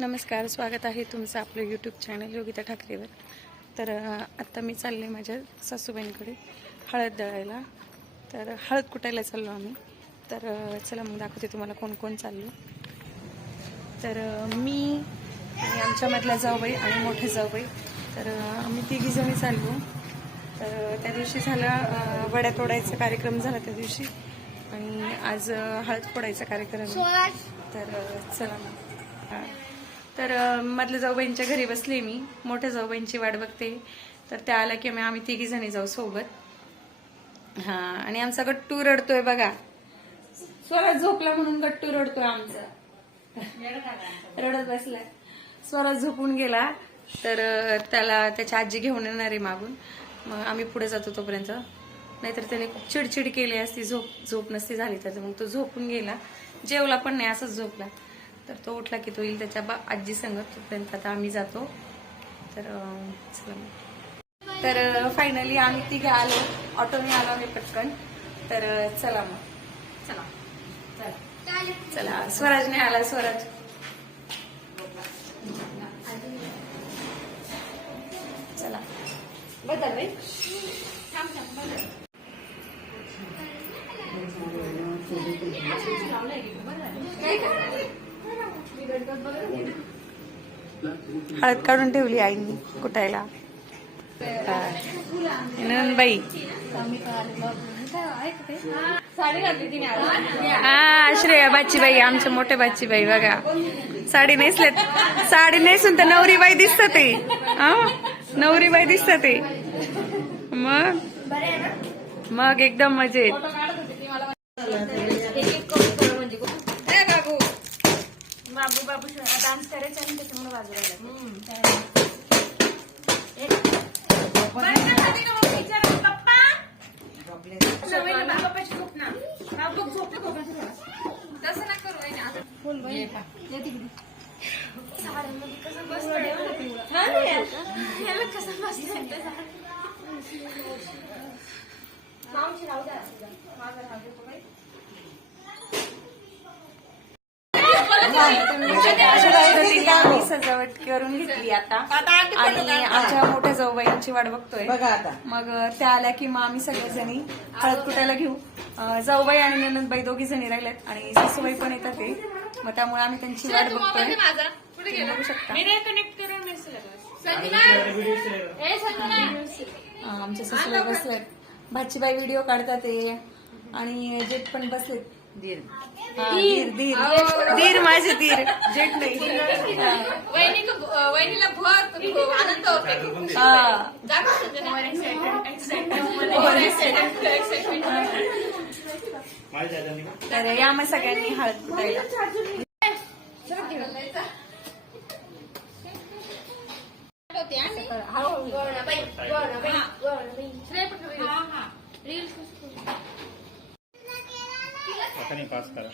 नमस्कार, स्वागत आहे तुमचं आपलं यूट्यूब चॅनल योगिता ठाकरेवर. तर आत्ता मी चालले माझ्या सासूबाईंकडे हळद दळायला. तर हळद कुटायला चाललो आम्ही. तर चला मग दाखवते तुम्हाला कोण कोण चाललो. तर मी आणि आमच्यामधल्या जाऊबाई आणि मोठे जाऊबाई, तर आम्ही तिघीजणी चाललो. तर त्या दिवशी झाला वड्या तोडायचा कार्यक्रम झाला त्या दिवशी, आणि आज हळद फोडायचा कार्यक्रम. तर चला मग. तर मधल्या जाऊबाईंच्या घरी बसले मी, मोठ्या जाऊबाईंची वाट बघते. तर त्या आल्या की आम्ही तिघी जणी जाऊ सोबत. हा, आणि आमचा गट्टू रडतोय बघा. स्वराज झोपला म्हणून गट्टू रडतोय आमचा, रडत बसलाय. स्वराज झोपून गेला, तर त्याला त्याची आजी घेऊन येणार आहे मागून. मग आम्ही पुढे जातो तोपर्यंत, नाहीतर त्याने खूप चिडचिड केली असती, झोप नसती झाली तर. मग तो झोपून गेला, जेवला पण नाही, असंच झोपला. तर तो उठला की तो येईल त्याच्या आजी संगत. तोपर्यंत आता आम्ही जातो. तर चला. तर फायनली आम्ही तिघे आलो, ऑटोने आलो आम्ही पटकन. तर चला मग, चला चला चला. स्वराजने आला, स्वराज चला. बदल रे, हळद काढून ठेवली आईनी कुटायला. नंदबाई, हा श्रेया बाचीबाई, आमच्या मोठ्या बाचीबाई बघा. साडी नेसलेत, साडी नेसून तर नवरीबाई दिसत ते. नवरीबाई दिसत ते. मग एकदम मजेत. बाबू बाबू डान्स करायचा आणि त्याच्यामुळे बाजूला. सजावट करून घेतली आता, आणि आमच्या मोठ्या जाऊबाईंची वाट बघतोय. मग त्या आल्या की मग आम्ही सगळेजणी हळद कुटायला घेऊ. जाऊबाई आणि ननंदबाई दोघी जणी राहिल्यात, आणि सासूबाई पण येतात ते. मग त्यामुळे आम्ही त्यांची वाट बघतोय. बघू शकता आमच्या सासूबाई बसलेत, भाचीबाई व्हिडिओ काढतात ते, आणि जेठ पण बसलेत. धीर धीर माझे धीर, जेठ नाही. वहिनीला आनंद तर या मग सगळ्यांनी हळद कुटायला. पास करा.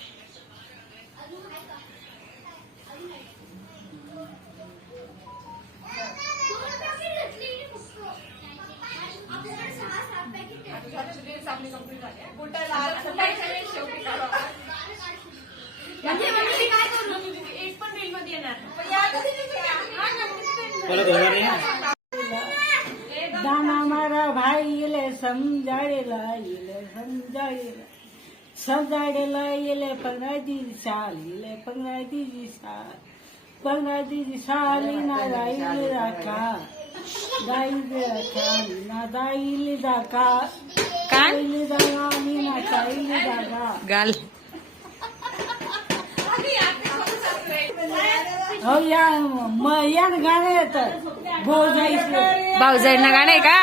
दाना मारा भाईले समजायला येले, समजायला येले 15 दिवसाल, येले 15 दिवसाल, 15 दिवसाल ना जाईल राखा, ना जाईल जाका, जाईल जागा मी ना जाईल जागा. गाल हो या गाणं येतं भाऊजाईंना गाणं आहे का?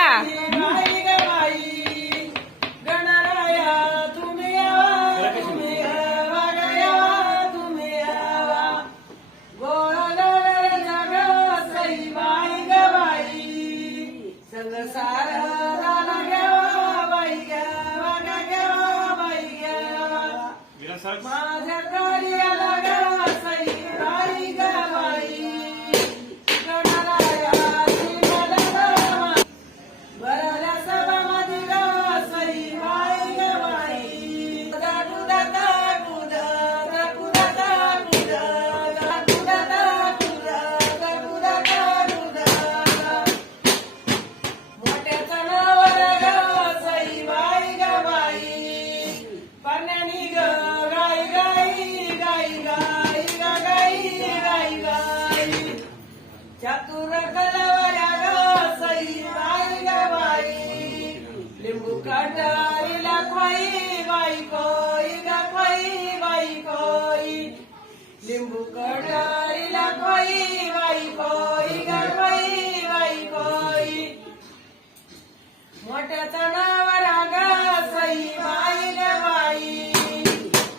बरं चतुर कलवया ग सई बाई ग बाई लिंबू कटारीला खाई बाई कोई ग खाई बाई कोई लिंबू कटारीला खाई बाई कोई ग खाई बाई कोई मोठ्या चणावर ग सई बाई ग बाई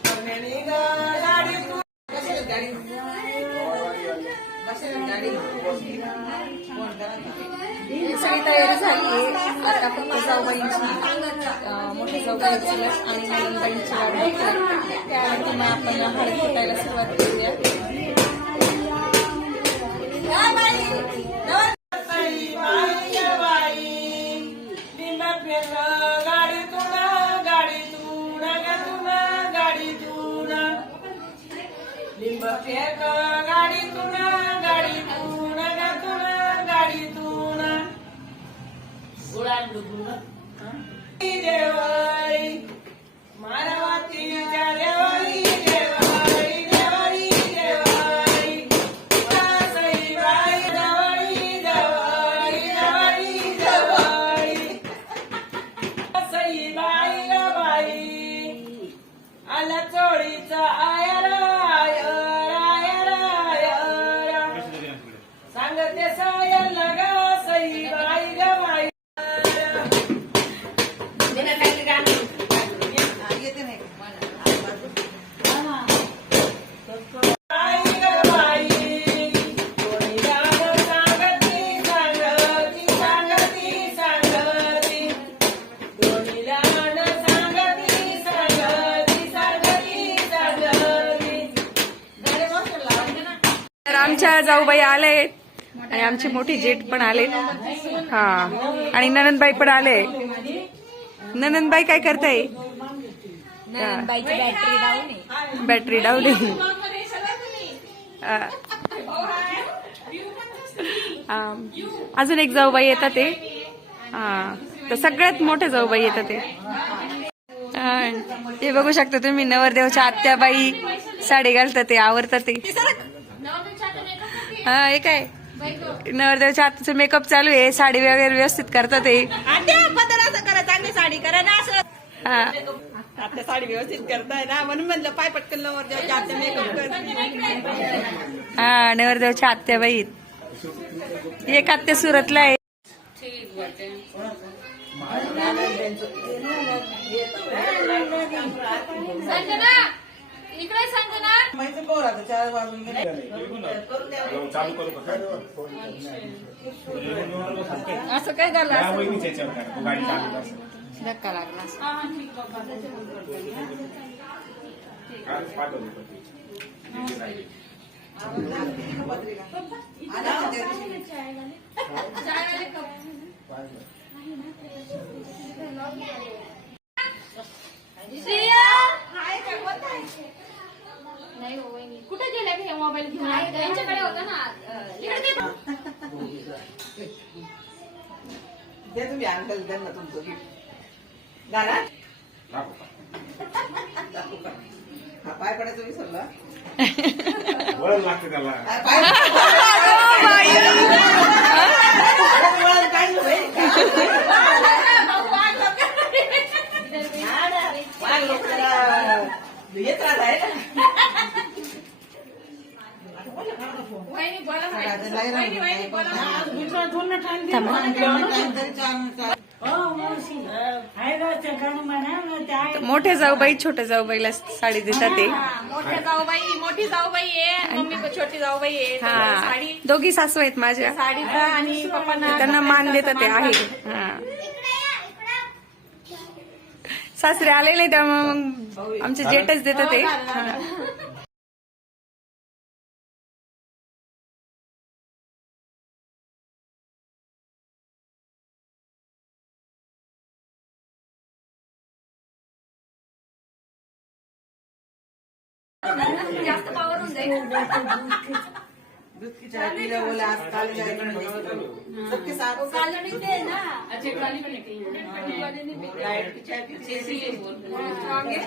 पगडी ग गाडी तू सगळी तयारी झाली आहे. आता फक्त जाऊबाईंची मोठ्या जाऊबाईंची आणि नंदबाईंची वाढ त्यानंतर मग आपण हळद फुटायला सुरुवात करूया. सई बाई ग बाई लिंब फिरलं गाडीतून गाडीतून गाडीतून लिंब फेक गाडीतून गाडीतून गाडीतून गुळाल देवाई मारवातीच्या देवाई देवाई देवाई देवाई सई बाई देवाई देवाई देवाई देवाई सई बाई ग बाई आला चोळीचा आयर आयर आयर आयर सांगते सायल ग सई बाई ग बाई बाई ग बाई कोणी गाणं सांगती सांगती सांगती सांगती कोणी गाणं सांगती सांगती सांगती सांगती तर आमच्या जाऊबाई आले आणि आमची मोठी जेठ पण आले. हा आणि ननंदबाई पण आले. ननंदबाई काय करताय? बाईची बॅटरी डाऊन आहे. बॅटरी डाऊन आहे. अजून एक जाऊबाई येतात ते. हा तर सगळ्यात मोठे जाऊबाई येतात ते. हे बघू शकता तुम्ही नवरदेवच्या आत्याबाई साडी घालतात ते आवरतात ते. हा हे काय नवरदेवच्या आत्याचा मेकअप चालू आहे. साडी वगैरे व्यवस्थित करतात ते. करा चांगली साडी करा ना असं. हा आपल्या साडी व्यवस्थित करताय ना म्हणून म्हणलं पाय पटकन लवर द्यायच्या आत्या मेकअप कर. हा नवरदेवच्या आत्याबाई. एक आत्या सुरतला आहे. संजना इकडे संजना चालू करू का? असं काय झालं? त्या वहिनीच्या याच्यावर करा. तो गाडी चालू असं. धक्का लागला. कालच पाठवलं होतं ते. तिथे राहिली. श्रेया नाही हो वहिनी कुठे गेल्या हे मोबाईल घेऊन त्यांच्याकडे होता ना इकडे द्या तुम्ही अंकल त्यांना तुमचं गिफ्ट घाला. दाखव का? हा पाय पडायचं विसरला. वळण लागते त्याला. येत राहत आहे ना. वहिनी बोला मोठ्या जाऊबाई छोट्या जाऊबाईला साडी देतात ते. मोठ्या जाऊबाई मोठी जाऊबाई आहे मम्मी पण छोटी जाऊबाई आहे हा साडी दोघी सासू आहेत माझ्या. साडीचा आणि पप्पांना त्यांना मान देतात ते आहे. हा सासरे आले नाही त्यामुळे मग आमचे जेठच देतात ते. हा. जास्त पावर होऊन जाईल. दूध की चाय पी लो बोले आज काले सबके साथ काल नहीं थे ना अच्छे काली बने लाइट की चाय पी आगे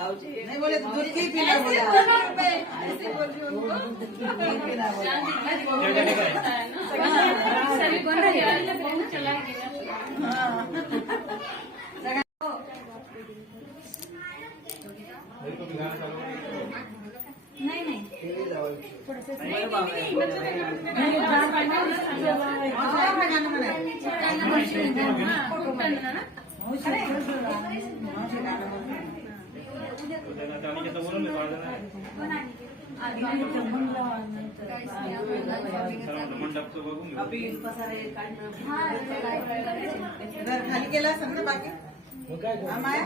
नहीं बोले तो दूध की पीना बोला सभी बंद है बहुत चला गया नहीं नहीं मंडपचं बघून घेऊ. घर खाली केला असेल ना बाकी हा, माया?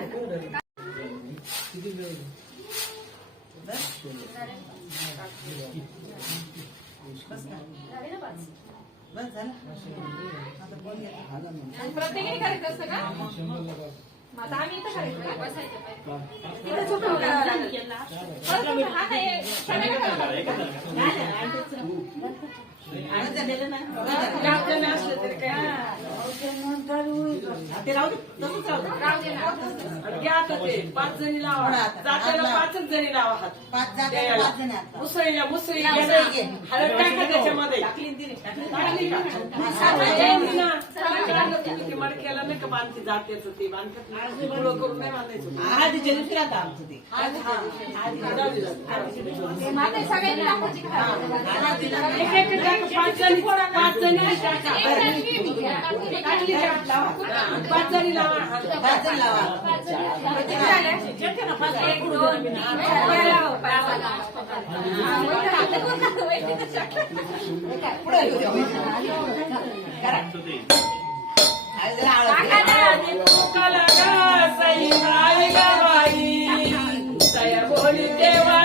बस झालं आता बोल घे. प्रत्येकाने करायचं असतं का मग आता आम्ही इथं करायचं का? बसायचं पाहिजे. इथं झोपून करावं लागेल. परत हा नाही सगळ्यांना करावं लागेल. गावजण असलं तरी काय ते राहू दे तसंच राहू दे. घ्या आता ते 5 जणी लावा जात्याला 5च जणी लावा हात 5 जाते 5 जण आहेत. मुसळीला मुसळी मुसळी घे. हळद टाका त्याच्यामध्ये टाकली का? ते मडक्याला नाही का बांधते जात्याचं ते बांधतात पुढं करून नाही बांधायचं. हळदीच्या दिवशी राहतं आमचं ते माते सगळ्यांनी दाखवायची का? एक एक टाका 5 जणी टाका एक जणी मी घ्या. टाकली का? 5 जणी लावा 5 जण लावा. किती झाले? 1 2 3 4 लावा. 5 बोली देवा